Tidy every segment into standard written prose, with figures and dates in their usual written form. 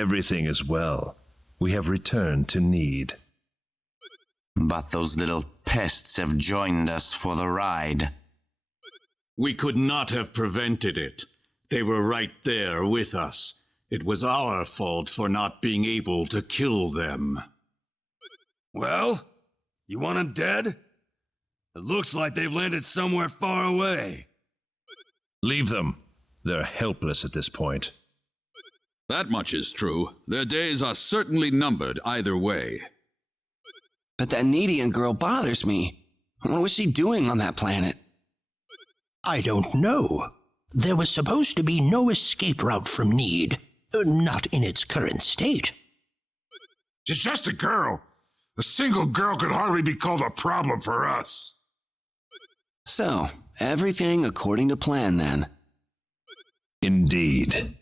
Everything is well. We have returned to Nede. But those little pests have joined us for the ride. We could not have prevented it. They were right there with us. It was our fault for not being able to kill them. Well, you want them dead? It looks like they've landed somewhere far away. Leave them. They're helpless at this point. That much is true. Their days are certainly numbered either way. But that Nedian girl bothers me. What was she doing on that planet? I don't know. There was supposed to be no escape route from Nede. Not in its current state. She's just a girl. A single girl could hardly be called a problem for us. So, everything according to plan then. Indeed.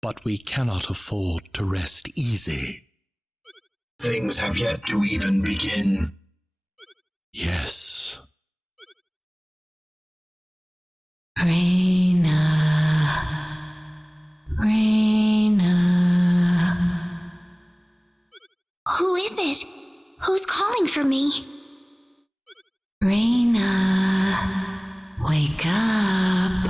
But we cannot afford to rest easy. Things have yet to even begin. Yes. Rena. Who is it? Who's calling for me? Rena, wake up.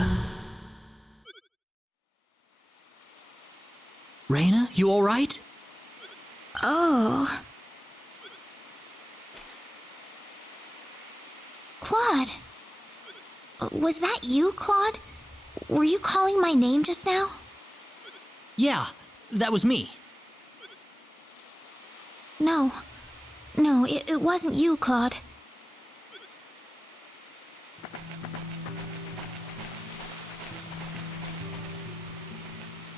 Rena, you all right? Oh. Claude. Was that you, Claude? Were you calling my name just now? Yeah, that was me. No, it wasn't you, Claude.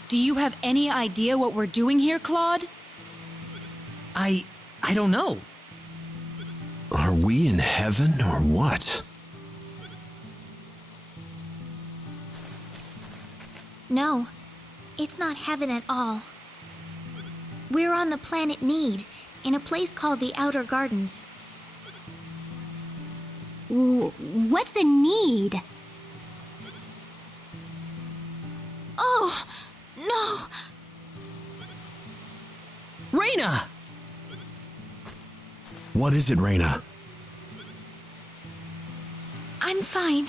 Do you have any idea what we're doing here, Claude? I don't know. Are we in heaven or what? No, it's not heaven at all. We're on the planet Nede, in a place called the Outer Gardens. What's a need? Oh, no! Rena! What is it, Rena? I'm fine.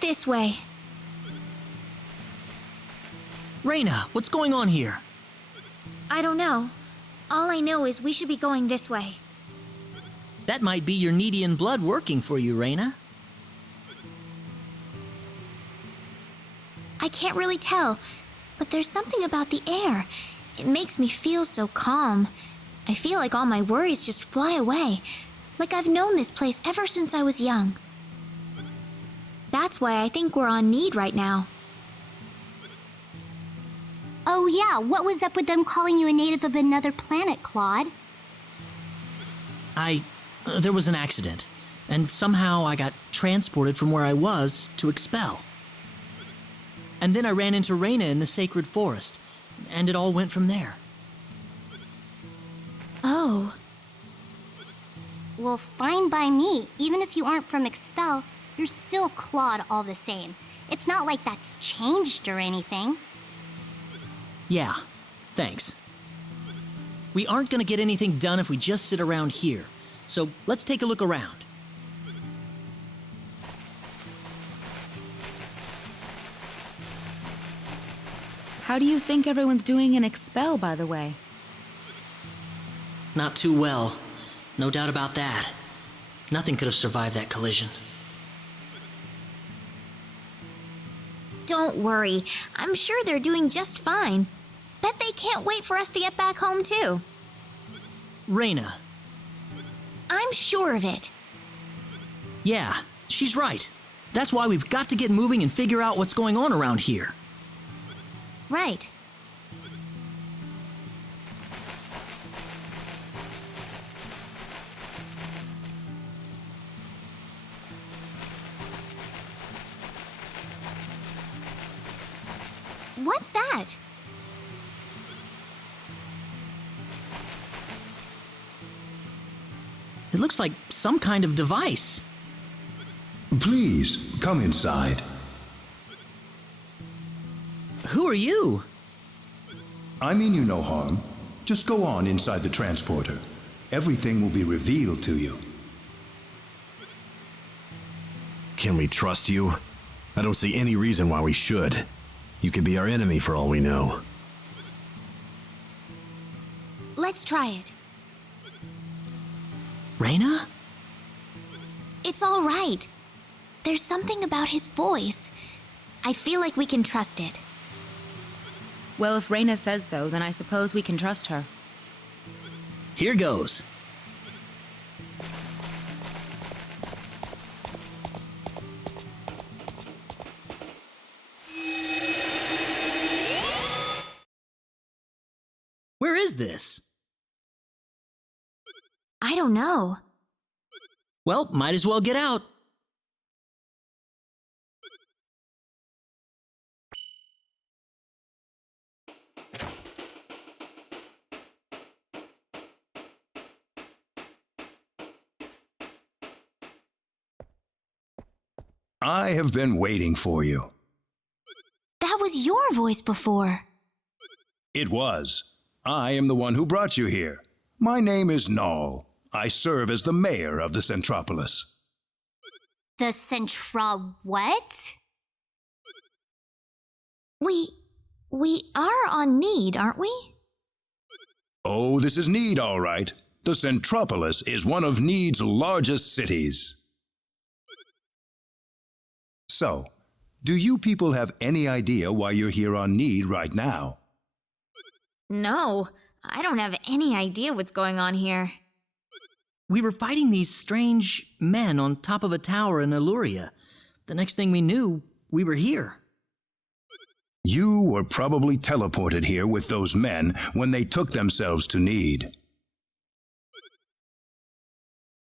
This way. Rena, what's going on here? I don't know. All I know is we should be going this way. That might be your Nedian blood working for you, Rena. I can't really tell, but there's something about the air. It makes me feel so calm. I feel like all my worries just fly away, like I've known this place ever since I was young. That's why I think we're on Nede right now. Oh yeah, what was up with them calling you a native of another planet, Claude? There was an accident, and somehow I got transported from where I was to Expel. And then I ran into Rena in the sacred forest, and it all went from there. Oh. Well, fine by me. Even if you aren't from Expel, you're still Claude all the same. It's not like that's changed or anything. Yeah, thanks. We aren't gonna get anything done if we just sit around here, so let's take a look around. How do you think everyone's doing in Expel, by the way? Not too well. No doubt about that. Nothing could have survived that collision. Don't worry. I'm sure they're doing just fine. Bet they can't wait for us to get back home, too. Rena. I'm sure of it. Yeah, she's right. That's why we've got to get moving and figure out what's going on around here. Right. What's that? It looks like some kind of device. Please, come inside. Who are you? I mean you no harm. Just go on inside the transporter. Everything will be revealed to you. Can we trust you? I don't see any reason why we should. You could be our enemy for all we know. Let's try it. Rena? It's all right. There's something about his voice. I feel like we can trust it. Well, if Rena says so, then I suppose we can trust her. Here goes. Where is this? I don't know. Well, might as well get out. I have been waiting for you. That was your voice before. It was. I am the one who brought you here. My name is Nall. I serve as the mayor of the Centropolis. The what? We are on Nede, aren't we? Oh, this is Nede, all right. The Centropolis is one of Nede's largest cities. So, do you people have any idea why you're here on Nede right now? No, I don't have any idea what's going on here. We were fighting these strange men on top of a tower in Illuria. The next thing we knew, we were here. You were probably teleported here with those men when they took themselves to Nede.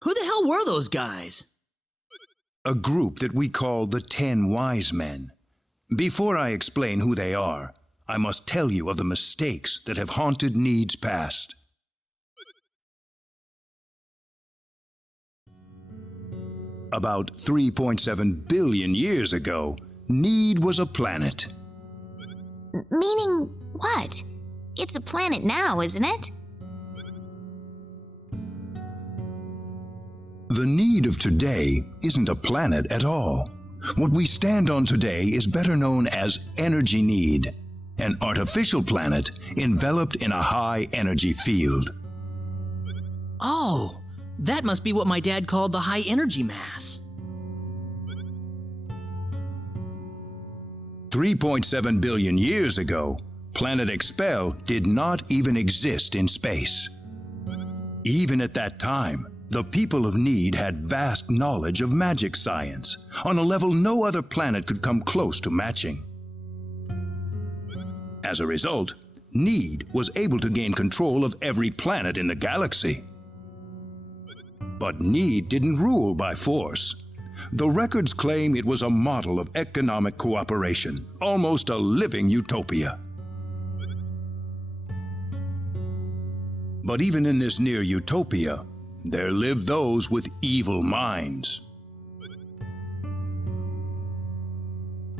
Who the hell were those guys? A group that we call the 10 Wisemen. Before I explain who they are, I must tell you of the mistakes that have haunted Nede's past. About 3.7 billion years ago, Nede was a planet. Meaning what? It's a planet now, isn't it? The Nede of today isn't a planet at all. What we stand on today is better known as Energy Nede, an artificial planet enveloped in a high-energy field. Oh, that must be what my dad called the high-energy mass. 3.7 billion years ago, Planet Expel did not even exist in space. Even at that time, the people of Nede had vast knowledge of magic science, on a level no other planet could come close to matching. As a result, Nede was able to gain control of every planet in the galaxy. But Nede didn't rule by force. The records claim it was a model of economic cooperation, almost a living utopia. But even in this near utopia, there lived those with evil minds.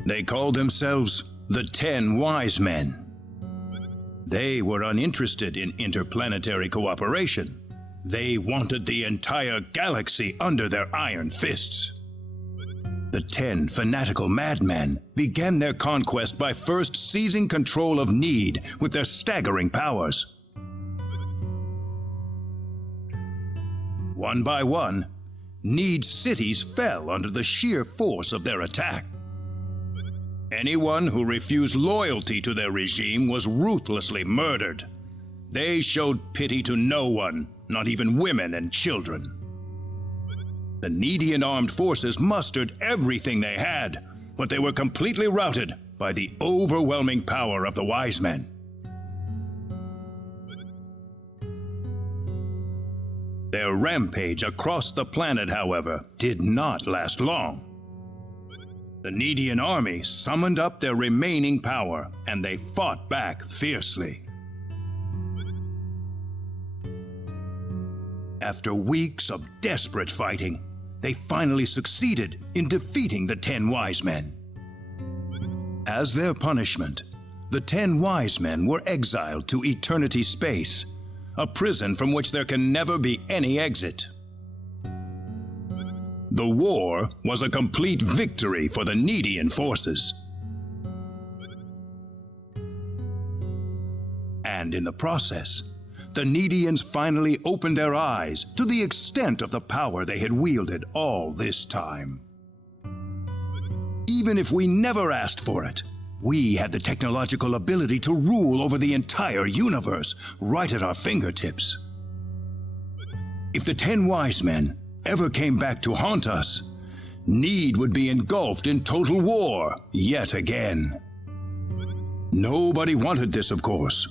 They called themselves the 10 Wisemen. They were uninterested in interplanetary cooperation. They wanted the entire galaxy under their iron fists. The 10 fanatical madmen began their conquest by first seizing control of Nede with their staggering powers. One by one, Nede's cities fell under the sheer force of their attack. Anyone who refused loyalty to their regime was ruthlessly murdered. They showed pity to no one, not even women and children. The Nedean armed forces mustered everything they had, but they were completely routed by the overwhelming power of the Wisemen. Their rampage across the planet, however, did not last long. The Nedean army summoned up their remaining power, and they fought back fiercely. After weeks of desperate fighting, they finally succeeded in defeating the 10 Wisemen. As their punishment, the 10 Wisemen were exiled to eternity space, a prison from which there can never be any exit. The war was a complete victory for the Nedean forces. And in the process, the Nedeans finally opened their eyes to the extent of the power they had wielded all this time. Even if we never asked for it, we had the technological ability to rule over the entire universe right at our fingertips. If the 10 Wisemen ever came back to haunt us, Nede would be engulfed in total war yet again. Nobody wanted this, of course.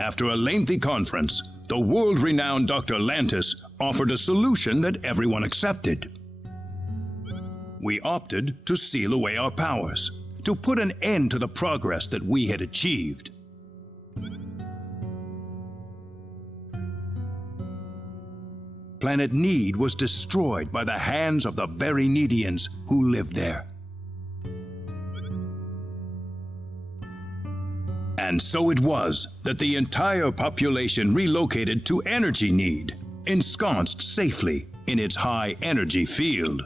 After a lengthy conference, the world-renowned Dr. Lantis offered a solution that everyone accepted. We opted to seal away our powers, to put an end to the progress that we had achieved. Planet Nede was destroyed by the hands of the very Nedeans who lived there. And so it was that the entire population relocated to Energy Nede, ensconced safely in its high energy field.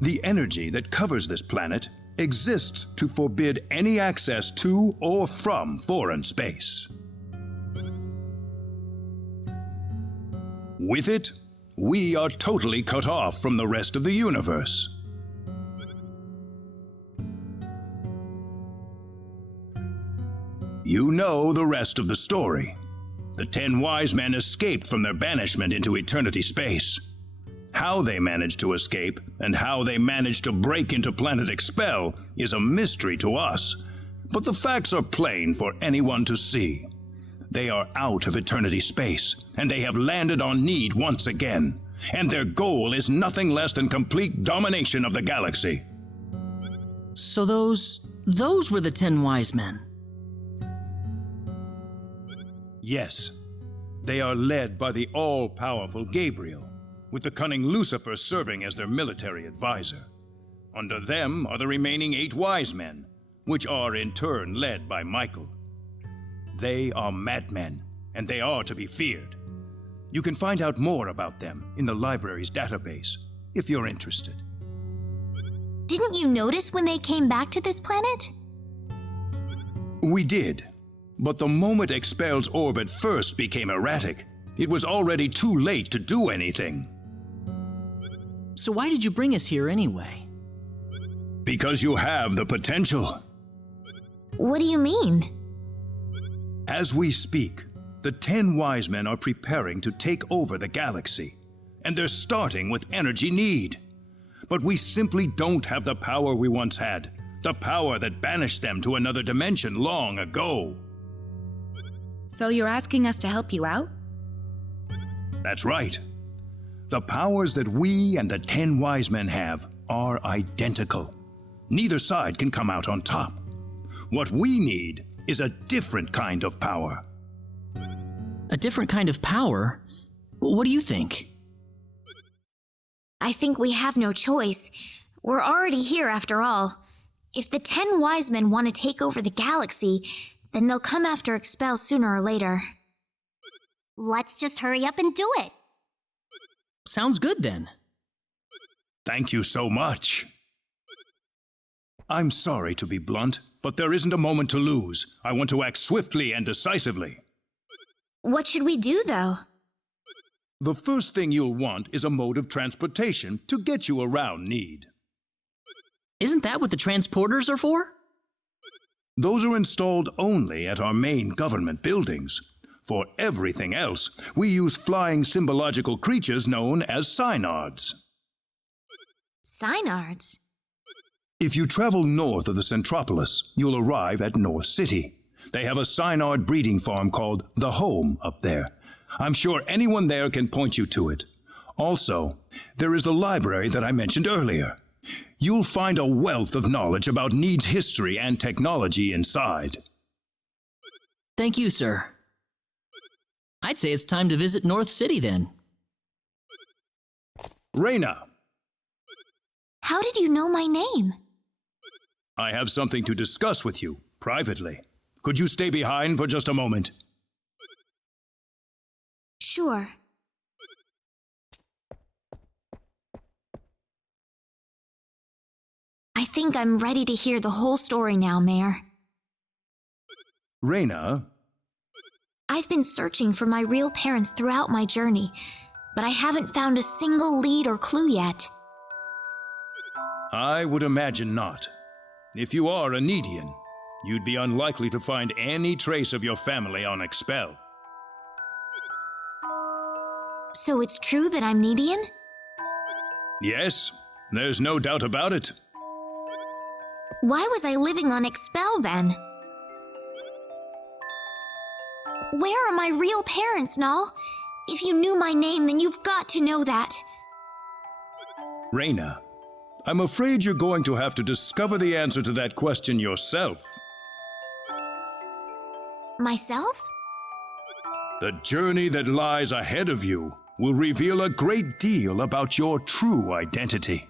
The energy that covers this planet exists to forbid any access to or from foreign space. With it, we are totally cut off from the rest of the universe. You know the rest of the story. The 10 Wisemen escaped from their banishment into eternity space. How they managed to escape and how they managed to break into Planet Expel is a mystery to us, but the facts are plain for anyone to see. They are out of eternity space, and they have landed on Nede once again, and their goal is nothing less than complete domination of the galaxy. So those were the 10 Wisemen. Yes, they are led by the all-powerful Gabriel, with the cunning Lucifer serving as their military advisor. Under them are the remaining 8 Wisemen, which are in turn led by Michael. They are madmen, and they are to be feared. You can find out more about them in the library's database, if you're interested. Didn't you notice when they came back to this planet? We did, but the moment Expel's orbit first became erratic, it was already too late to do anything. So why did you bring us here anyway? Because you have the potential. What do you mean? As we speak, the 10 Wisemen are preparing to take over the galaxy, and they're starting with Energy Nede. But we simply don't have the power we once had, the power that banished them to another dimension long ago. So you're asking us to help you out? That's right. The powers that we and the 10 Wisemen have are identical. Neither side can come out on top. What we need is a different kind of power. A different kind of power? What do you think? I think we have no choice. We're already here after all. If the 10 Wisemen want to take over the galaxy, then they'll come after Expel sooner or later. Let's just hurry up and do it. Sounds good then. Thank you so much. I'm sorry to be blunt, but there isn't a moment to lose. I want to act swiftly and decisively. What should we do, though? The first thing you'll want is a mode of transportation to get you around Nede. Isn't that what the transporters are for? Those are installed only at our main government buildings. For everything else, we use flying symbological creatures known as Psynards. Psynards? If you travel north of the Centropolis, you'll arrive at North City. They have a Psynard breeding farm called The Home up there. I'm sure anyone there can point you to it. Also, there is the library that I mentioned earlier. You'll find a wealth of knowledge about Nede's history and technology inside. Thank you, sir. I'd say it's time to visit North City then. Rena! How did you know my name? I have something to discuss with you. privately. Could you stay behind for just a moment? Sure. I think I'm ready to hear the whole story now, Mayor. Rena? I've been searching for my real parents throughout my journey, but I haven't found a single lead or clue yet. I would imagine not. If you are a Nedian, you'd be unlikely to find any trace of your family on Expel. So it's true that I'm Nedian? Yes, there's no doubt about it. Why was I living on Expel then? Where are my real parents, Nall? If you knew my name, then you've got to know that. Rena, I'm afraid you're going to have to discover the answer to that question yourself. Myself? The journey that lies ahead of you will reveal a great deal about your true identity.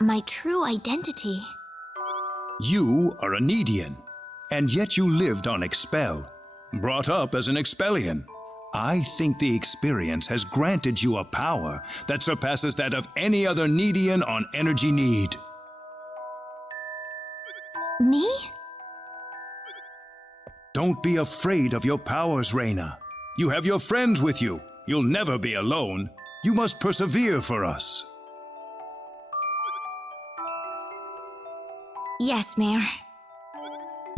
My true identity? You are a Nedian, and yet you lived on Expel, brought up as an Expellian. I think the experience has granted you a power that surpasses that of any other Nedian on Energy Nede. Me? Don't be afraid of your powers, Rena. You have your friends with you. You'll never be alone. You must persevere for us. Yes, Mayor.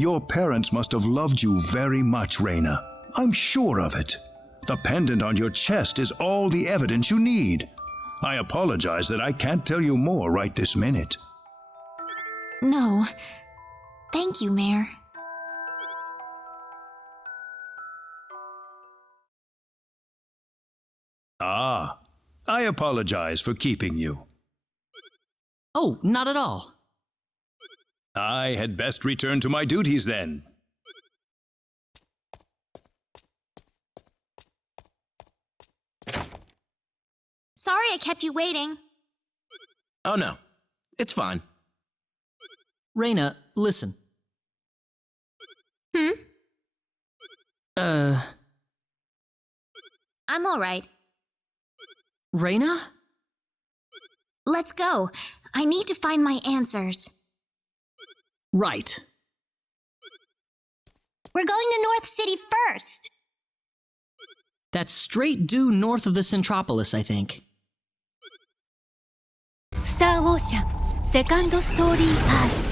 Your parents must have loved you very much, Rena. I'm sure of it. The pendant on your chest is all the evidence you need. I apologize that I can't tell you more right this minute. No. Thank you, Mayor. Ah, I apologize for keeping you. Oh, not at all. I had best return to my duties then. Sorry I kept you waiting. Oh no, it's fine. Rena, listen. I'm alright. Rena? Let's go. I need to find my answers. Right. We're going to North City first. That's straight due north of the Centropolis, I think. スター・オーシャンセカンドストーリー R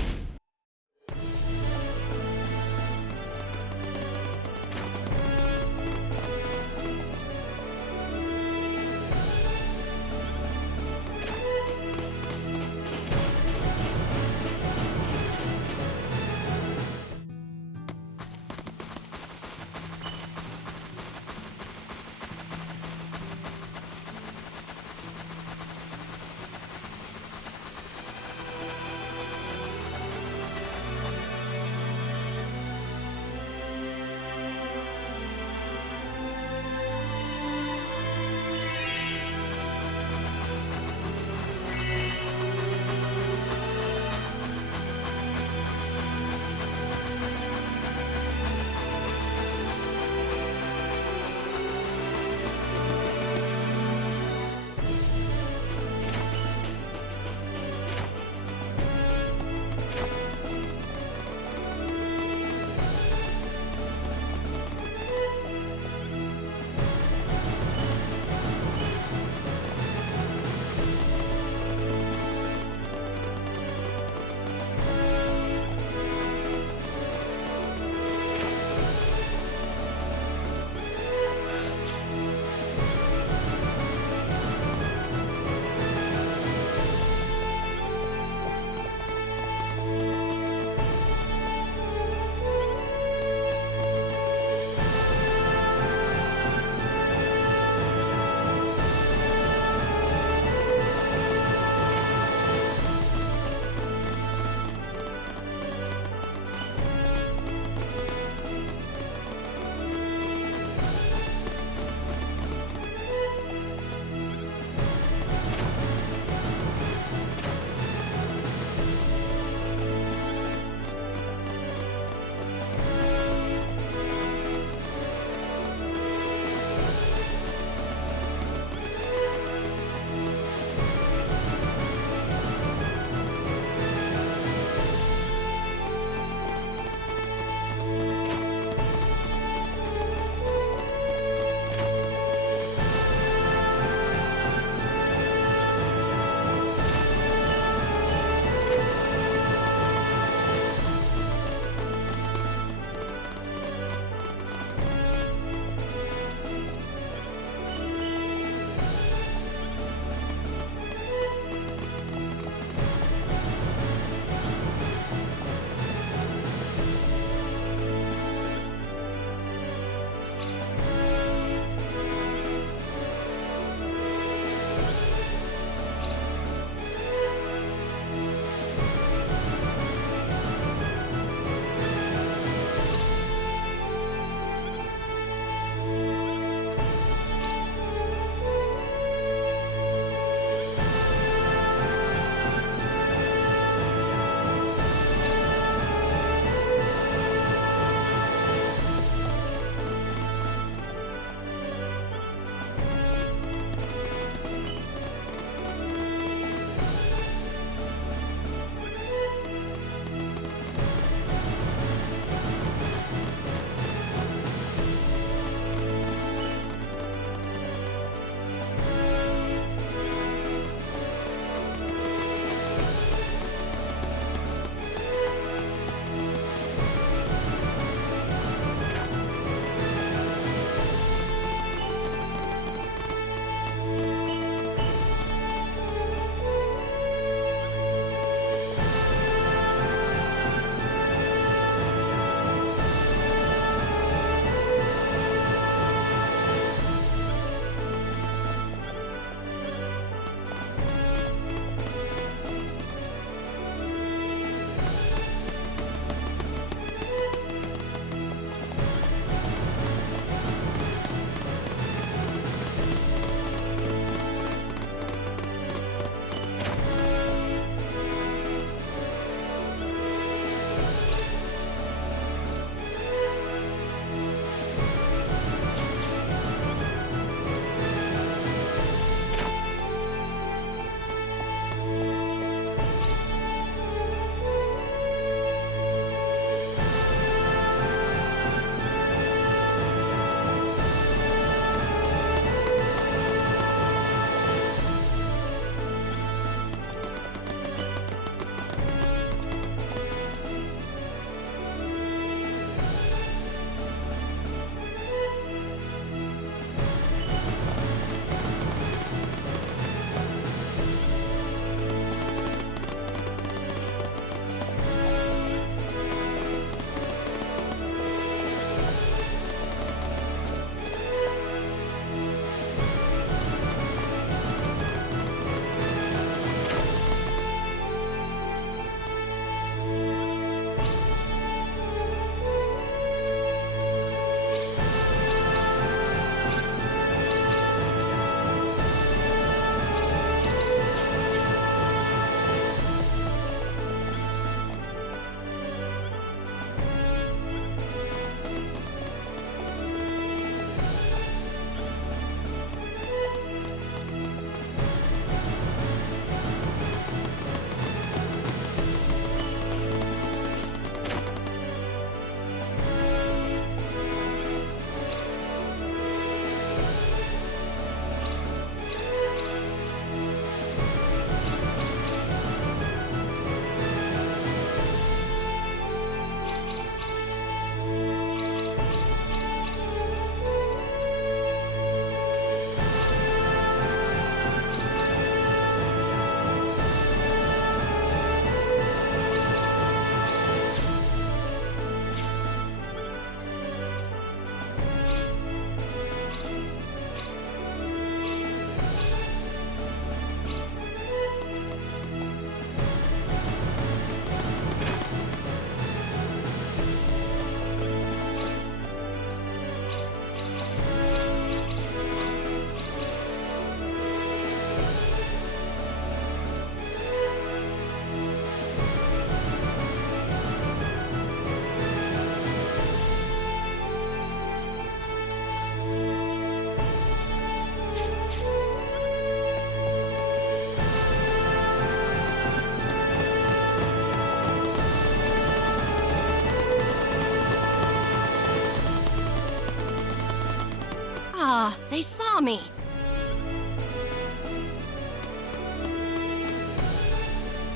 They saw me!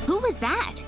Who was that?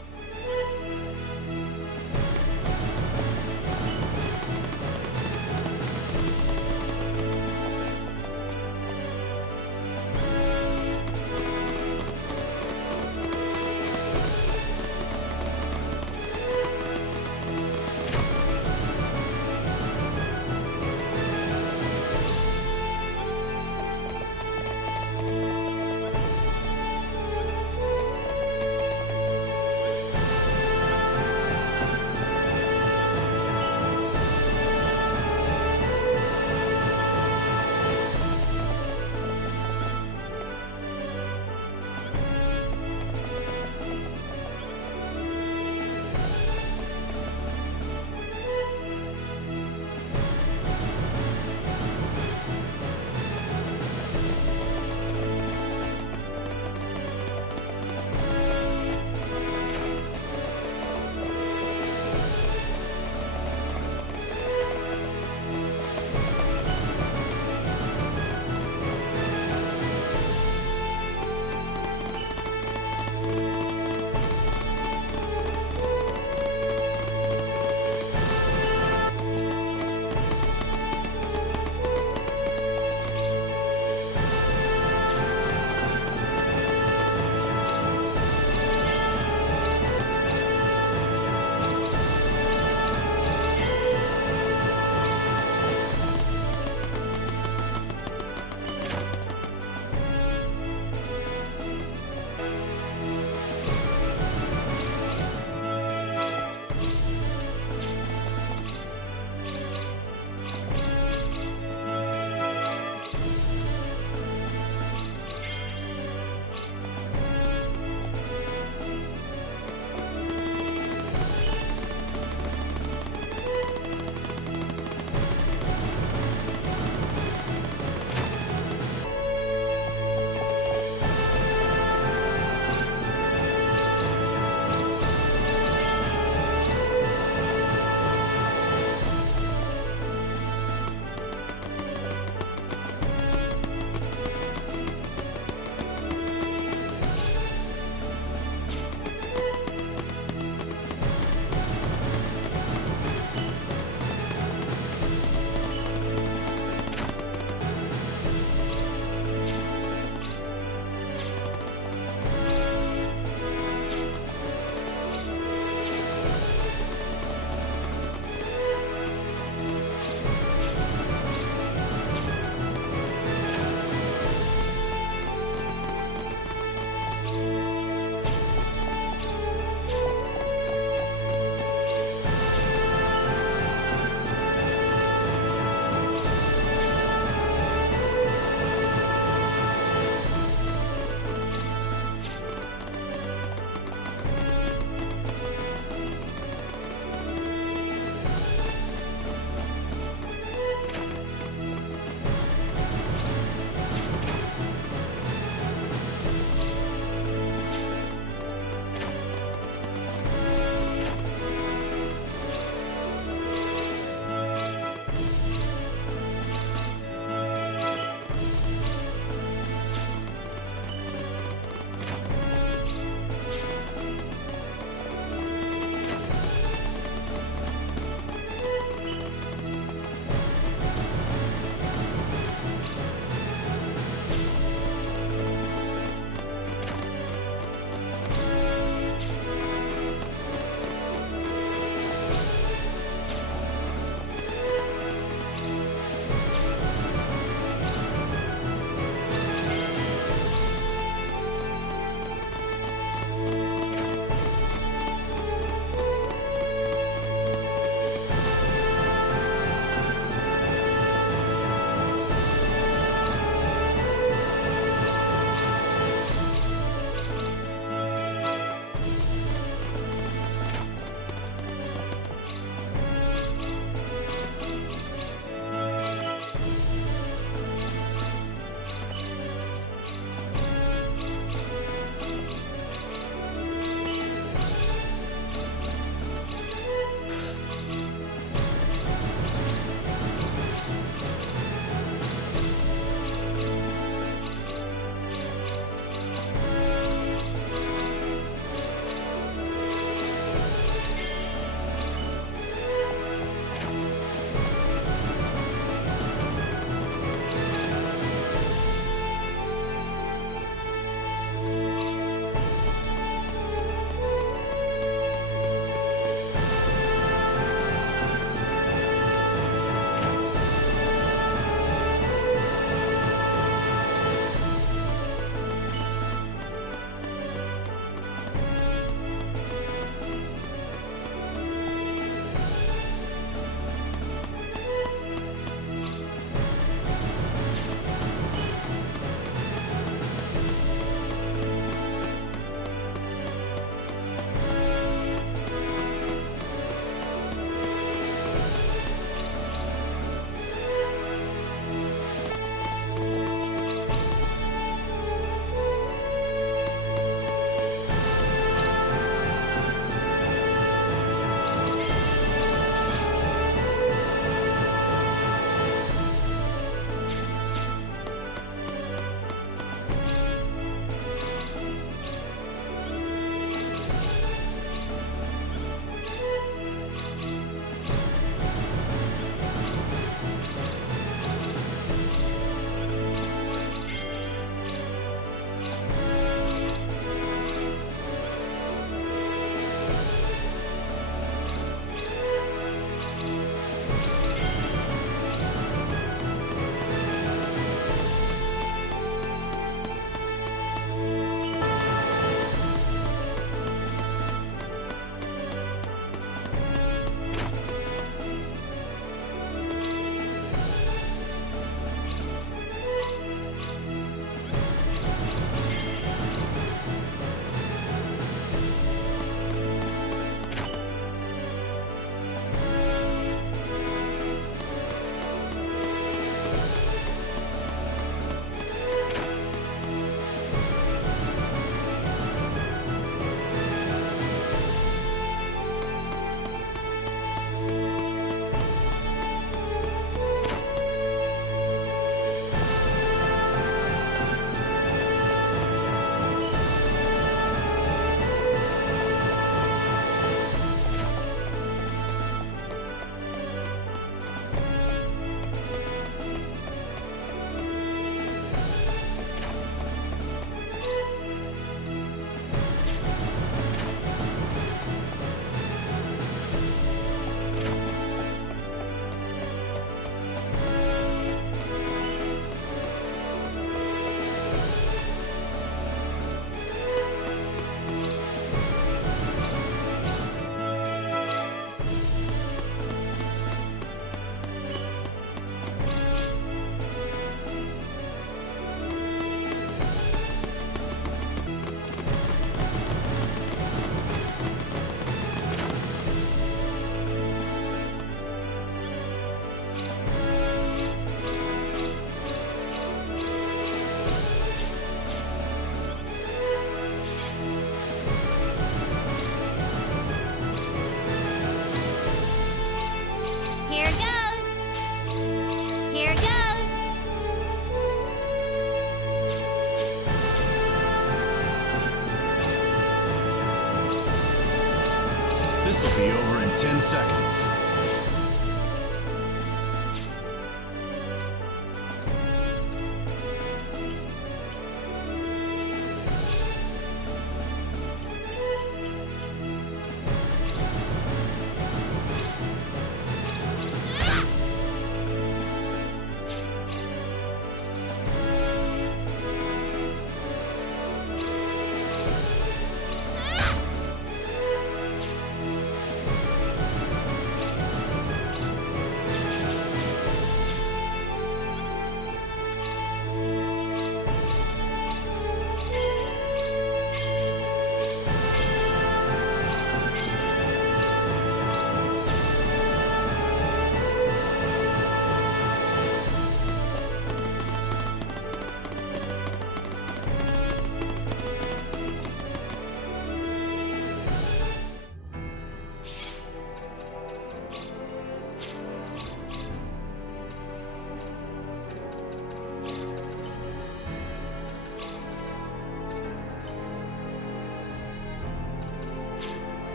This'll be over in 10 seconds.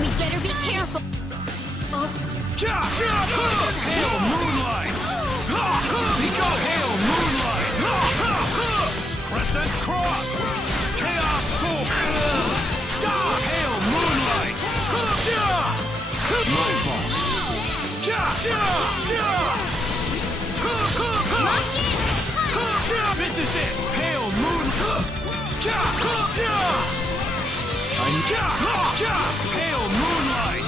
We better be careful. Hail Moonlight! Hail Moonlight! Crescent Cross! Chaos Soul! Hail Moonlight! My fault. This is it! Hail Moonlight! Hail Moonlight!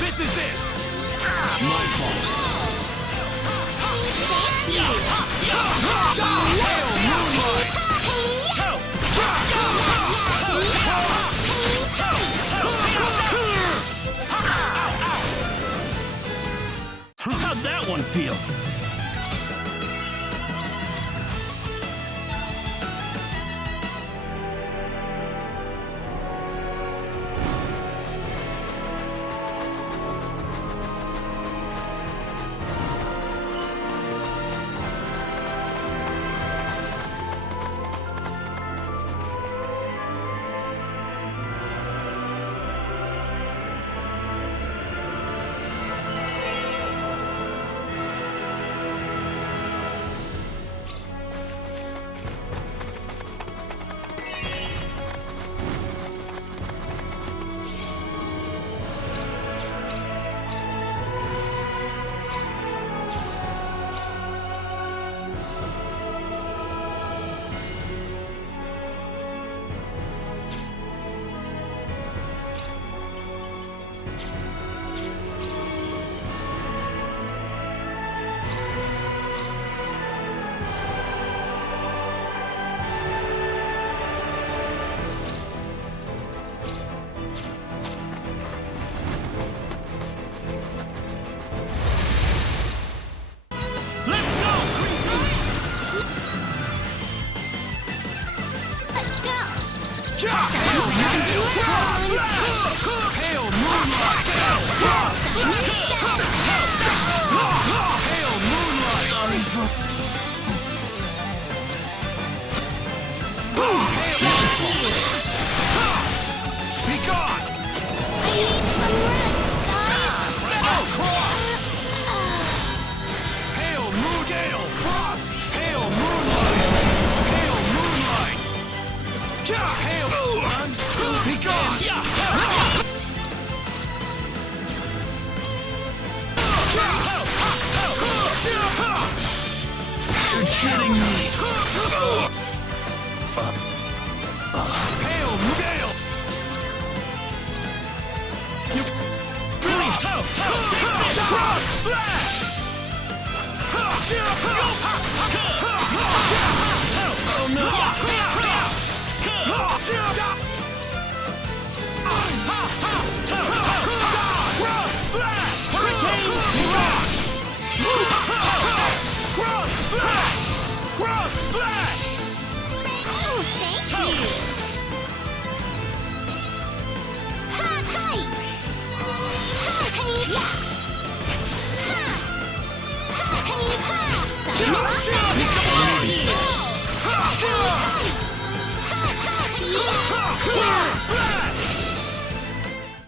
This is it! My fault. Hail Moonlight! How'd that one feel?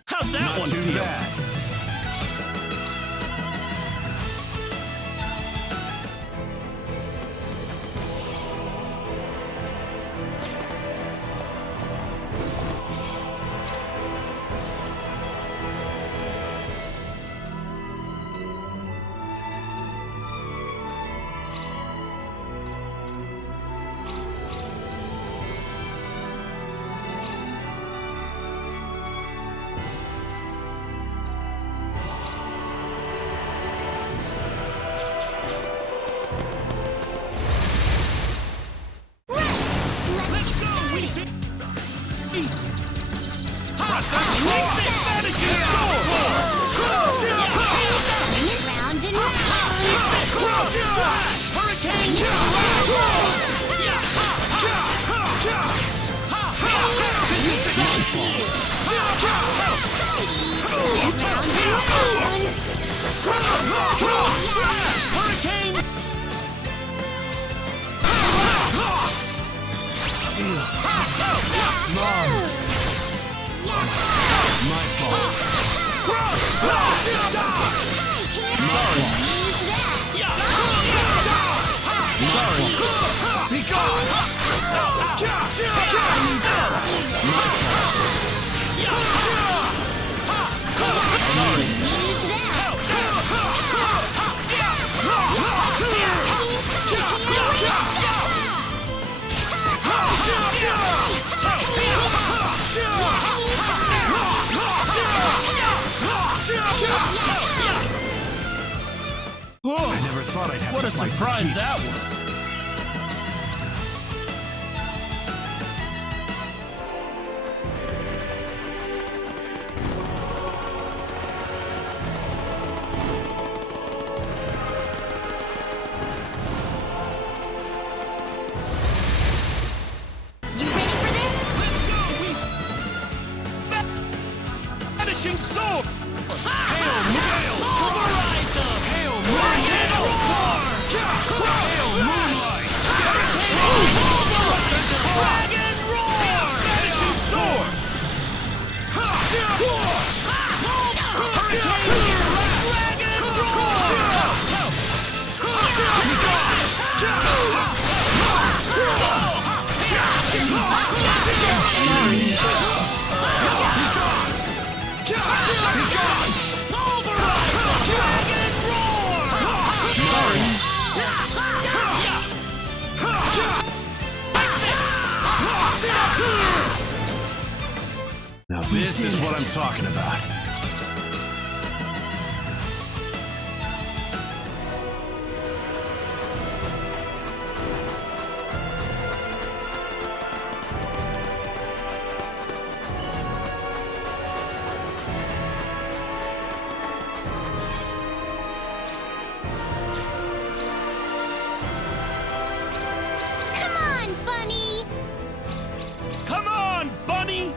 How'd that one feel? I never thought I'd have What to a fight for surprise keeps. that was! You ready for this? Vanishing sword! Hail, hail! Pulverize them! Hail, moonlight! Hail, moonlight! Dragon roar! Vanishing sword! Dragon roar! Now this is what I'm talking about. Come on, Bunny! Come on, bunny!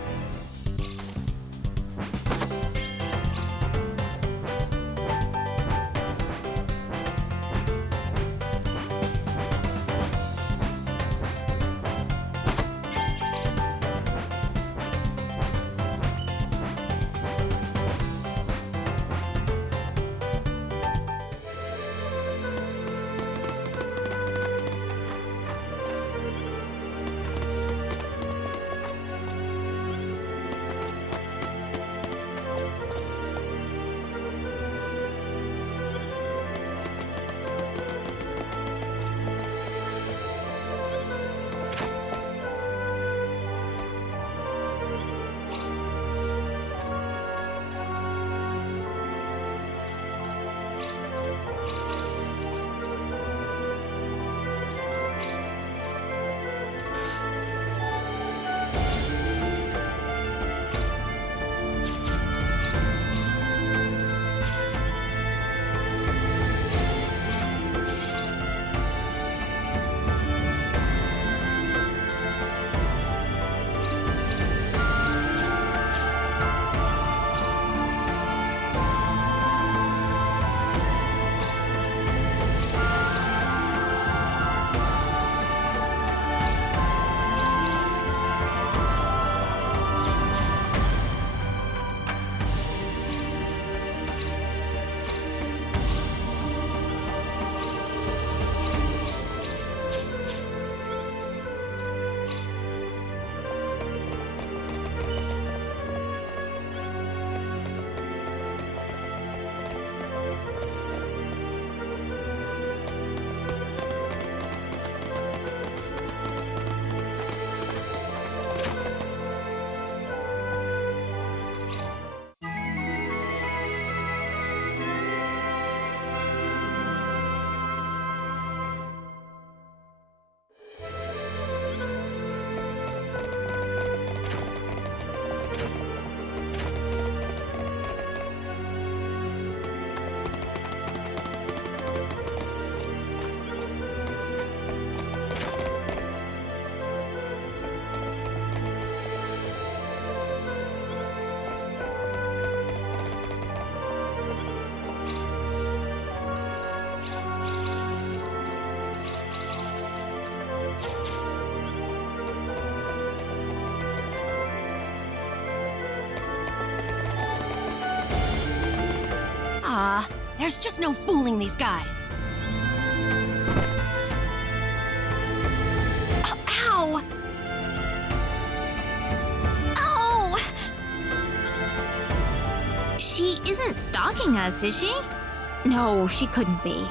There's just no fooling these guys. Ow! Oh! She isn't stalking us, is she? No, she couldn't be.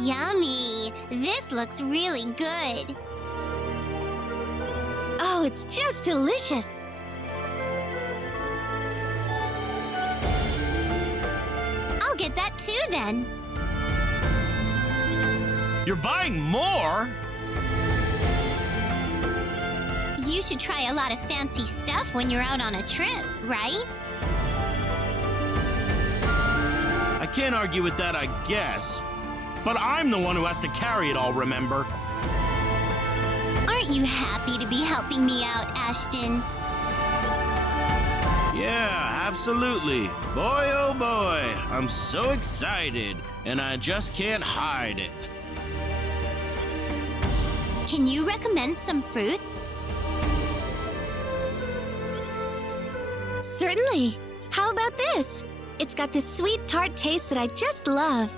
Yummy! This looks really good. Oh, it's just delicious. I'll get that too then. You're buying more? You should try a lot of fancy stuff when you're out on a trip, right? I can't argue with that, I guess. But I'm the one who has to carry it all, remember? Aren't you happy to be helping me out, Ashton? Yeah, absolutely. Boy, oh boy, I'm so excited, and I just can't hide it. Can you recommend some fruits? Certainly. How about this? It's got this sweet, tart taste that I just love.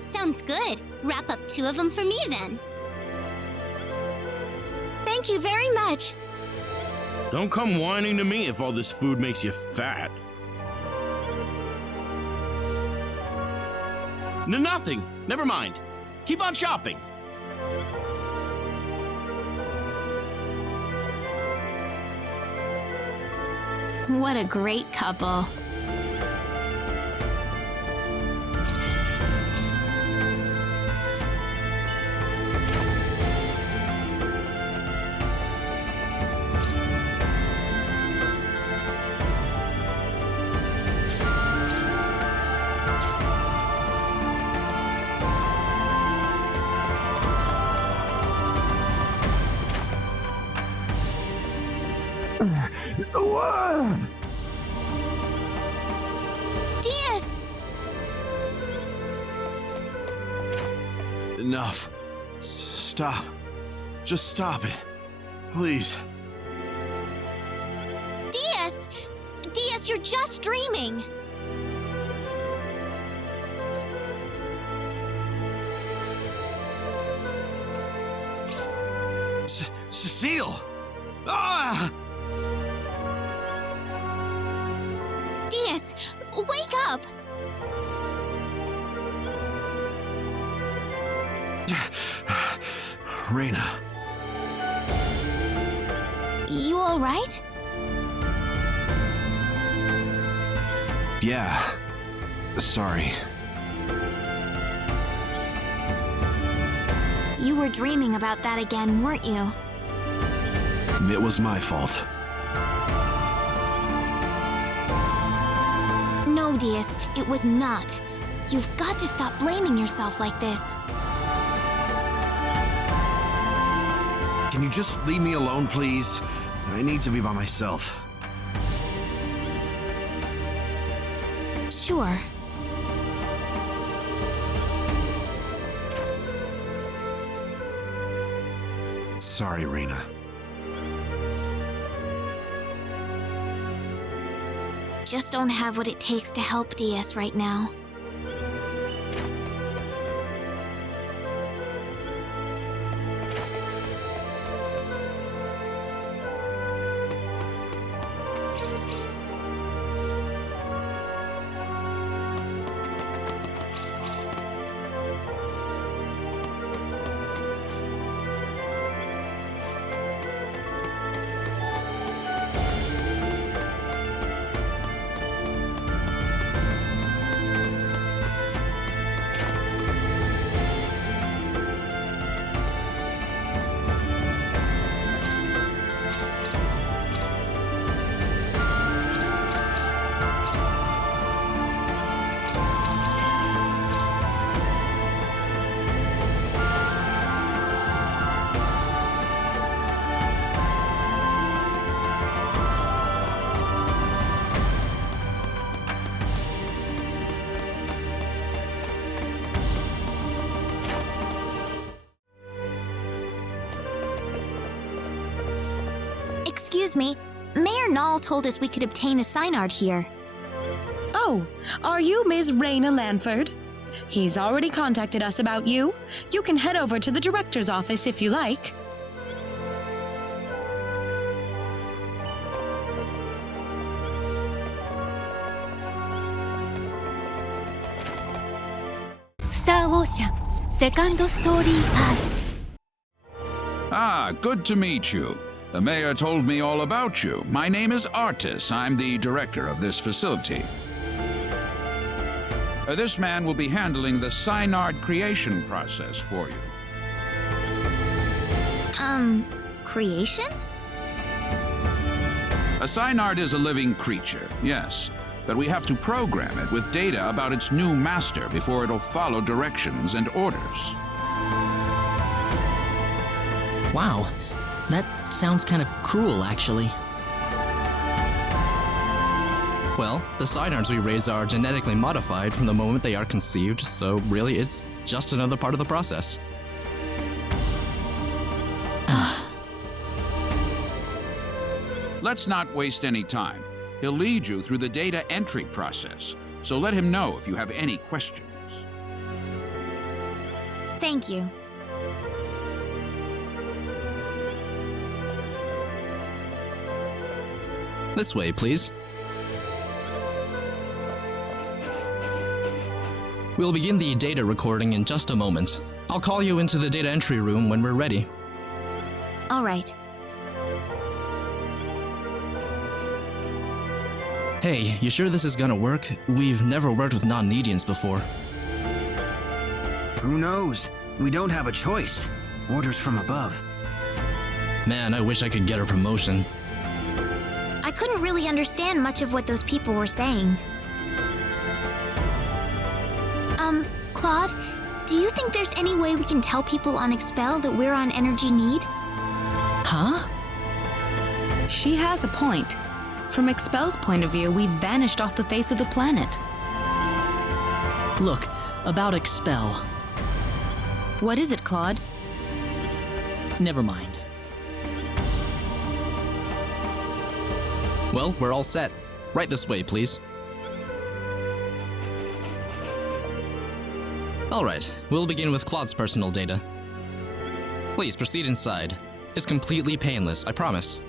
Sounds good. Wrap up 2 of them for me then. Thank you very much. Don't come whining to me if all this food makes you fat. Nothing. Never mind. Keep on shopping. What a great couple. Diaz! Enough. Stop. Just stop it. Please. Diaz! Diaz, you're just dreaming. Cecile! Ah! Diaz, wake up! Rena. You all right? Yeah. Sorry. You were dreaming about that again, weren't you? It was my fault. No, Diaz, it was not. You've got to stop blaming yourself like this. Can you just leave me alone, please? I need to be by myself. Sure. Sorry, Rena. Just don't have what it takes to help Diaz right now. Excuse me, Mayor Nall told us we could obtain a Psynard here. Oh, are you Ms. Rena Lanford? He's already contacted us about you. You can head over to the director's office if you like. 号車セカンドストーリー R。 Ah, good to meet you. The mayor told me all about you. My name is Artis. I'm the director of this facility. This man will be handling the Psynard creation process for you. Creation? A Psynard is a living creature, yes, but we have to program it with data about its new master before it'll follow directions and orders. Wow, that sounds kind of cruel, actually. Well, the Psynards we raise are genetically modified from the moment they are conceived, so really it's just another part of the process. Let's not waste any time. He'll lead you through the data entry process, so let him know if you have any questions. Thank you. This way, please. We'll begin the data recording in just a moment. I'll call you into the data entry room when we're ready. All right. Hey, you sure this is gonna work? We've never worked with non-Nedians before. Who knows? We don't have a choice. Orders from above. Man, I wish I could get a promotion. I couldn't really understand much of what those people were saying. Claude, do you think there's any way we can tell people on Expel that we're on Energy Nede? Huh? She has a point. From Expel's point of view, we've vanished off the face of the planet. Look, about Expel. What is it, Claude? Never mind. Well, we're all set. Right this way, please. All right, we'll begin with Claude's personal data. Please proceed inside. It's completely painless, I promise.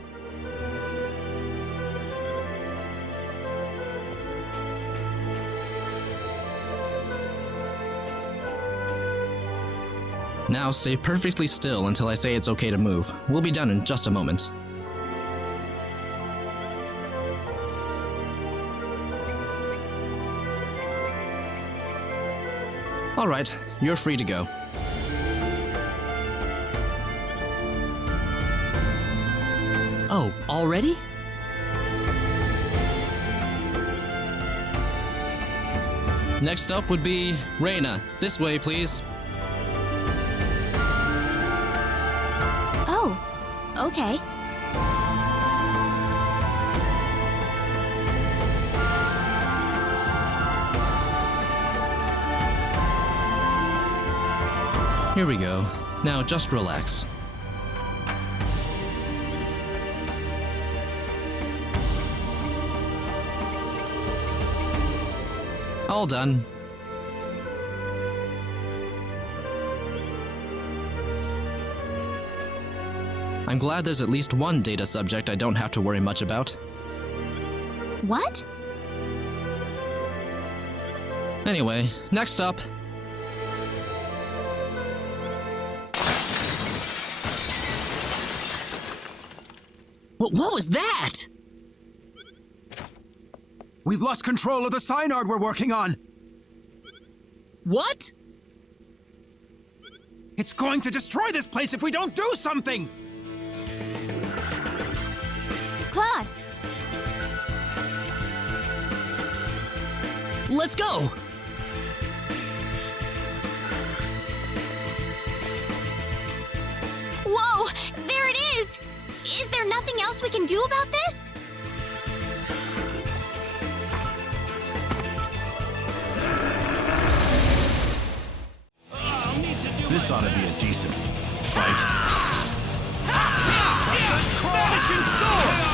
Now stay perfectly still until I say it's okay to move. We'll be done in just a moment. All right, you're free to go. Oh, already? Next up would be Rena. This way, please. Oh, okay. Here we go. Now just relax. All done. I'm glad there's at least one data subject I don't have to worry much about. What? Anyway, next up. What was that? We've lost control of the Psynard we're working on. What? It's going to destroy this place if we don't do something! Claude! Let's go! Whoa! There it is! Is there nothing else we can do about this? This ought to be a decent fight. Mission sword!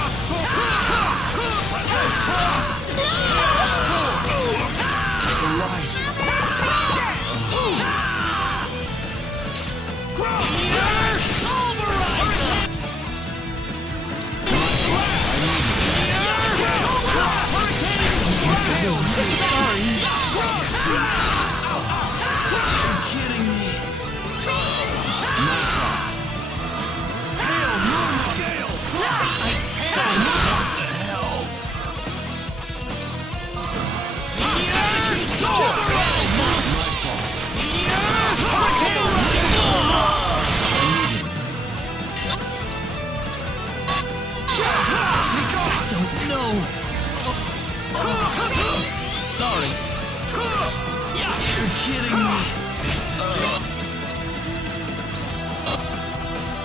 You're kidding me.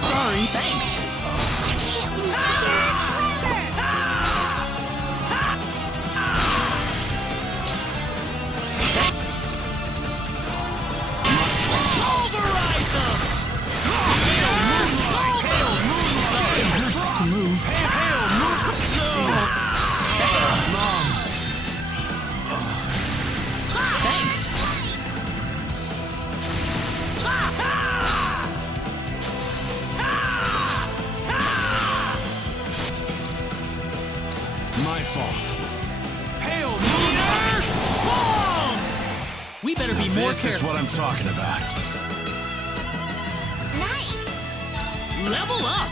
Sorry, thanks. To move. Thanks. My fault. Hail Moon! We better be more This is careful. what I'm talking about. Nice! Level up!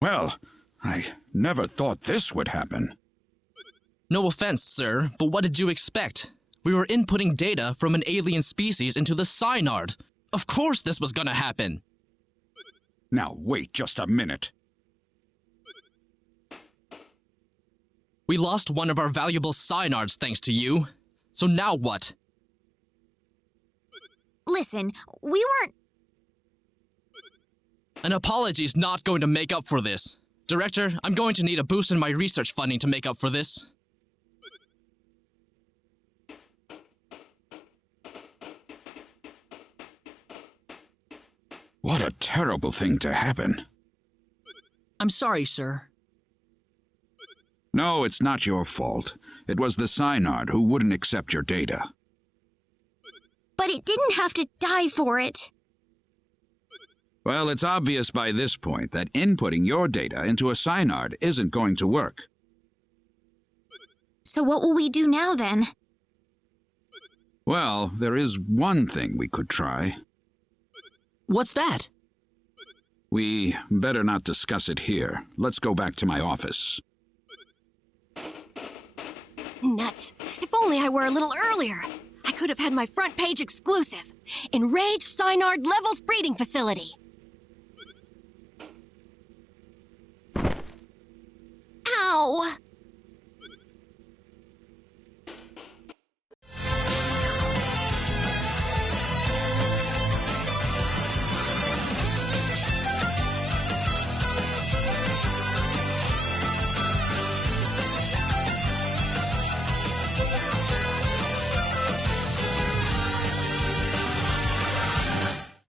Well, I never thought this would happen. No offense, sir, but what did you expect? We were inputting data from an alien species into the Psynard. Of course this was gonna happen. Now, wait just a minute. We lost one of our valuable Psynards thanks to you. So now what? Listen, we weren't. An apology's not going to make up for this. Director, I'm going to need a boost in my research funding to make up for this. What a terrible thing to happen. I'm sorry, sir. No, it's not your fault. It was the Psynard who wouldn't accept your data. But it didn't have to die for it. Well, it's obvious by this point that inputting your data into a Psynard isn't going to work. So what will we do now, then? Well, there is one thing we could try. What's that? We better not discuss it here. Let's go back to my office. Nuts. If only I were a little earlier. I could have had my front page exclusive. Enraged Psynard Levels Breeding Facility. Ow!